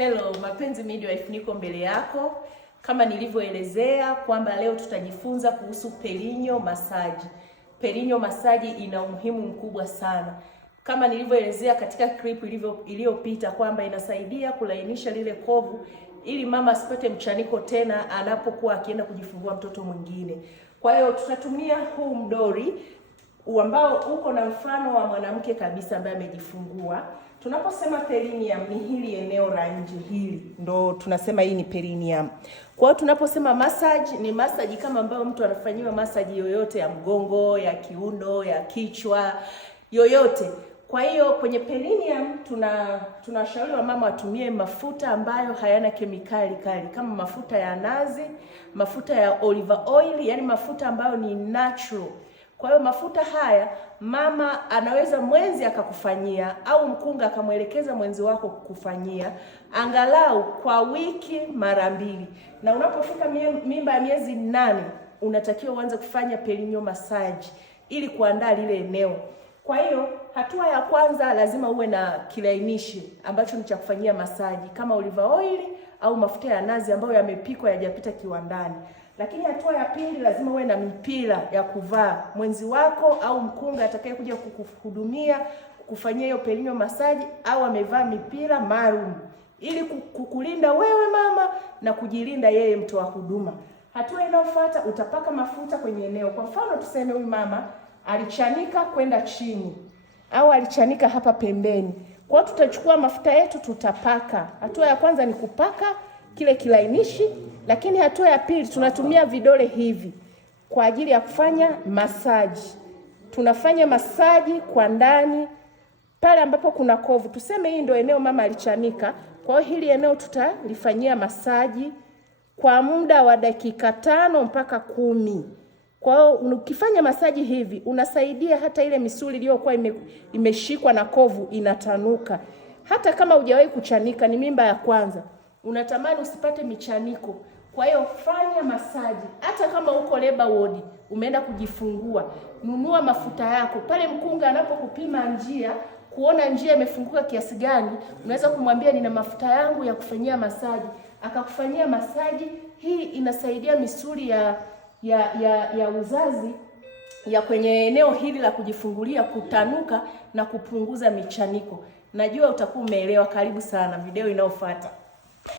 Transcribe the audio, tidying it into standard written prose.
Hello, Mapenzi Midwife, niko mbele yako. Kama nilivyoelezea kwamba leo tutajifunza kuhusu perineal massage. Perineal massage ina umuhimu mkubwa sana. Kama nilivyoelezea katika clip iliyopita kwamba inasaidia kulainisha lile kovu ili mama asipate mchaniko tena anapokuwa akienda kujifungua mtoto mwingine. Kwa hiyo tutatumia huu mdori ambao uko na mfano wa mwanamke kabisa ambaye amejifungua. Tunaposema perineum ni hili eneo la nje hili, ndo tunasema hii ni perineum. Kwa hiyo tunaposema massage ni massage kama ambayo mtu anafanyiwa massage yoyote ya mgongo, ya kiuno, ya kichwa, yoyote. Kwa hiyo kwenye perineum tunashauri wa mama watumie mafuta ambayo hayana kemikali kali kama mafuta ya nazi, mafuta ya olive oil, yani mafuta ambayo ni natural. Kwa hiyo mafuta haya mama anaweza mwenzi akakufanyia au mkunga akamwelekeza mwenzi wako kukufanyia angalau kwa wiki mara 2. Na unapofika mimba ya miezi 8 unatakiwa uanze kufanya perineal massage ili kuandaa lile eneo. Kwa hiyo hatua ya kwanza lazima uwe na kilainishi ambacho ni cha kufanyia massage kama olive oil au mafuta ya nazi ambayo yamepikwa yajapita kiwandani. Lakini hatua ya pili lazima uwe na mipira ya kuvaa. Mwenzi wako au mkunga atakaye kuja kukuhudumia kukufanyia hiyo perineal massage au amevaa mipira maalum ili kukulinda wewe mama na kujilinda yeye mtoa huduma. Hatua inayofuata utapaka mafuta kwenye eneo. Kwa mfano tuseme huyu mama alichanika kwenda chini au alichanika hapa pembeni. Kwa hiyo tutachukua mafuta yetu tutapaka. Hatua ya kwanza ni kupaka kile kilainishi, lakini hatua ya pili tunatumia vidole hivi kwa ajili ya kufanya massage. Tunafanya massage kwa ndani pale ambapo kuna kovu. Tuseme hii ndio eneo mama alichanika. Kwa hiyo hili eneo tutalifanyia massage kwa muda wa dakika 5 mpaka 10. Kwa hiyo ukifanya masaji hivi unasaidia hata ile misuli iliyokuwa imeshikwa na kovu inatanuka. Hata kama hujawahi kuchanika, ni mimba ya kwanza, unatamani usipate michaniko. Kwa hiyo fanya masaji. Hata kama uko labor ward, umeenda kujifungua, nunua mafuta yako. Pale mkunga anapokupima njia, kuona njia imefunguka kiasi gani, unaweza kumwambia nina mafuta yangu ya kufanyia masaji. Akakufanyia masaji. Hii inasaidia misuli ya uzazi ya kwenye eneo hili la kujifungulia kutanuka na kupunguza michaniko. Najua utakuwa umeelewa. Karibu sana video inayofuata.